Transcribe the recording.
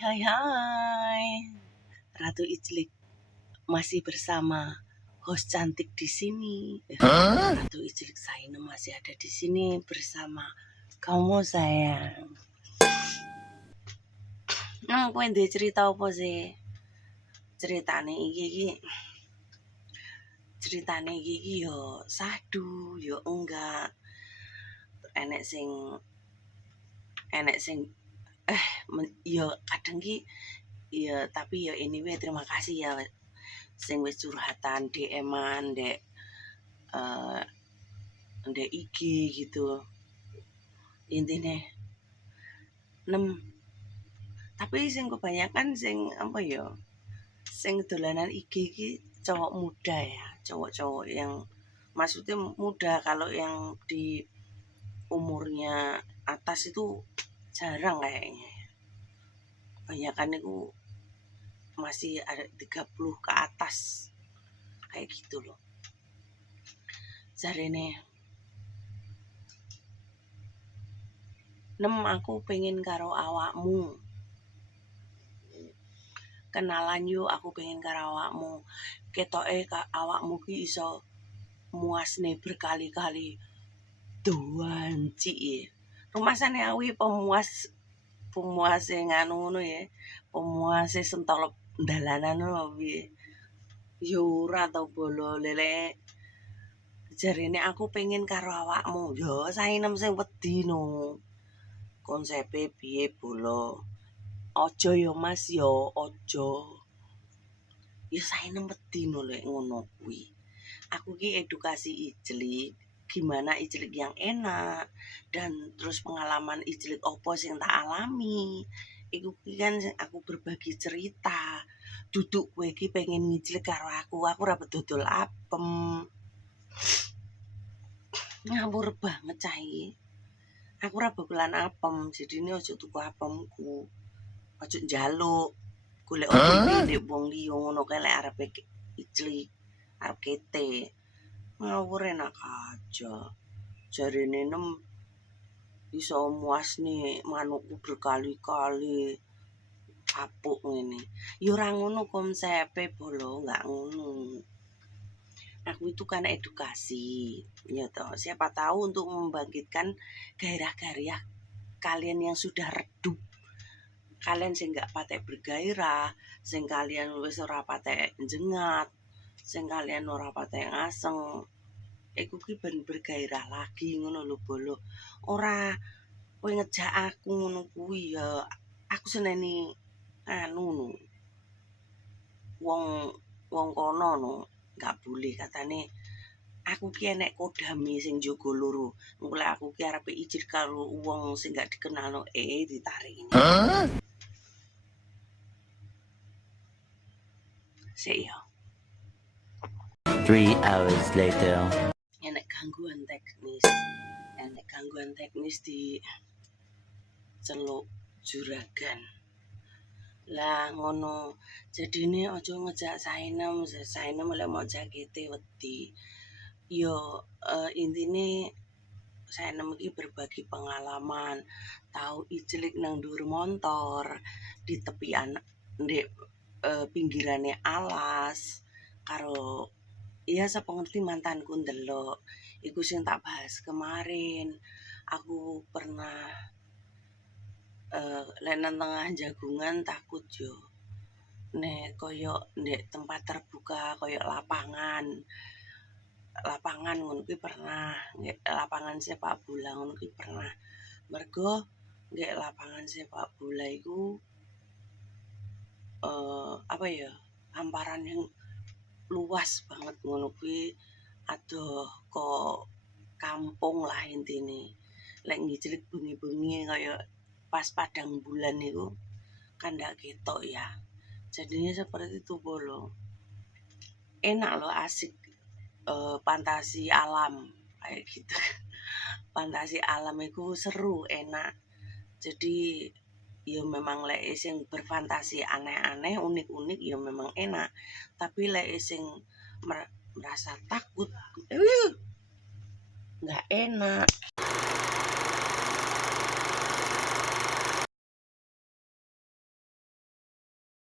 Hai hai, Ratu Ijlik masih bersama host cantik di sini. Ratu Ijlik Sainem masih ada di sini bersama kamu sayang. Kowe ndek cerita apa sih? Ceritane iki yo sadu, yo enggak. Enek sing yo kadang ki ya tapi ya anyway terima kasih ya sing wis curhatan DM-an ndek IG gitu. Intine 6. Tapi sing kebanyakan sing apa ya? Sing dolanan IG iki cowok muda ya, cowok-cowok yang maksudnya muda. Kalau yang di umurnya atas itu jarang kayaknya. Kebanyakan itu masih ada 30 ke atas. Kayak gitu loh. Jarene 6 aku pengen karo awakmu. Kenalan yuk, aku pengen karo awakmu. Ketoke awakmu ki iso muasne berkali-kali. Tuan Ci. Rumasane awi pemuas nganu ngono ya. Pemuas sentolop dalanan ngono piye. Yo ora to bolo lele. Jarene aku pengen karo awakmu. Yo sainem sing wedi no. Konsepe piye bolo. Ojo yo Mas yo, ojo. Ya sainem wedi no lek ngono kuwi. Aku ki edukasi Ijlik, gimana Ijlik yang enak dan terus pengalaman Ijlik opo sing tak alami. Iku kan aku berbagi cerita. Duduk kowe iki pengen ngijlik karo aku ora bedodol apem. Ngawur banget cah iki. Aku ora bakalan apem, jadine aja tuku apemku. Aja njaluk golek opo ndek wong liya ngono kae lek arep Ijlik, arep kete. Ngawur enak aja. Jarine 6 iso muasne manukku berkali-kali. Apuk ngene. Ya ora ngono konsepe bolo, enggak ngono. Aku itu kan edukasi, ya toh. Siapa tahu untuk membangkitkan gairah-gairah kalian yang sudah redup. Kalian sing enggak patek bergairah, sing kalian wis ora patek jengat, sing kalian ora patek ngaseng. Iku ki ben bergairah lagi ngono lho bolo. Ora kowe ngejak aku ngono kuwi ya. Aku seneni anu no. Wong kono no, enggak boleh katane. Aku ki enek kodame sing jaga loro. Engko lek aku ki arep ijil karo wong sing enggak dikenalno ditarik ini. Sik ya. 3 hours later. Enek gangguan teknis di celuk juragan. Lah ngono. Jadine aja ngejak Sainem lek mau jakete wedi. Yo intine Sainem iki berbagi pengalaman, tahu Ijlik nang dhuwur montor, di tepian ndek pinggirane alas karo iya sapa ngerti mantanku ndelok. Iku sing tak bahas kemarin. Aku pernah lek nang tengah jagungan takut yo. Nek koyo ndek tempat terbuka koyo lapangan ngono kuwi pernah, nggih lapangan sepak bola ngono kuwi pernah. Mergo nggih lapangan sepak bola iku apa ya? Hamparan yang luas banget ngono kuwi. Aduh kok kampung lah intine. Lek ngijlik bengi-bengi kaya pas padang bulan niku kan ndak ketok ya. Jadinya seperti itu bolo. Enak loh asik fantasi alam kayak gitu. Fantasi alam itu seru, enak. Jadi ya memang lek sing berfantasi aneh-aneh, unik-unik ya memang enak. Tapi lek sing merasa takut, enggak enak